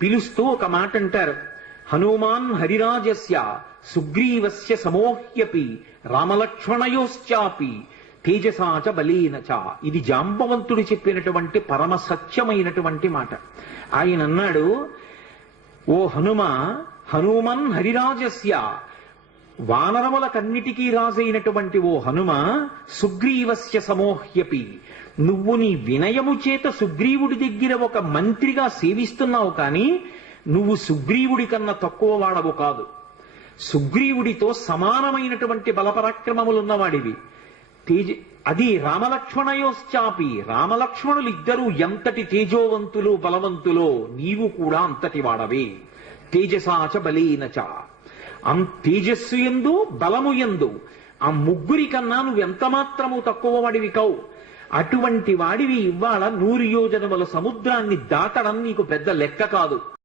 పిలుస్తూ ఒక మాట అంటారు, హనుమాన్ హరిరాజస్య సుగ్రీవస్య సమోహ్యపి రామలక్ష్మణయోశ్చాపి తేజసాచ బలేనచ. ఇది జాంబవంతుడు చెప్పినటువంటి పరమ సత్యమైనటువంటి మాట. ఆయన అన్నాడు, ఓ హనుమన్ హరిరాజస్య, వానరములకన్నిటికీ రాజైనటువంటి ఓ హనుమ, సుగ్రీవస్య సమోహ్యపి, నువ్వు నీ వినయము చేత సుగ్రీవుడి దగ్గర ఒక మంత్రిగా సేవిస్తున్నావు, కానీ నువ్వు సుగ్రీవుడి కన్నా తక్కువ వాడవు కాదు. సుగ్రీవుడితో సమానమైనటువంటి బలపరాక్రమములున్నవాడివి. అది రామలక్ష్మణయోశ్చాపి, రామలక్ష్మణులిద్దరూ ఎంతటి తేజోవంతులు బలవంతులో నీవు కూడా అంతటి వాడవే. తేజసాచ బలేనచ, తేజస్సు యందు బలము యందు ఆ ముగ్గురి కన్నా నువ్వెంత మాత్రము తక్కువ వాడివి కావు. అటువంటి వాడివి ఇవాళ 100 యోజనముల సముద్రాన్ని దాటడం నీకు పెద్ద లెక్క కాదు.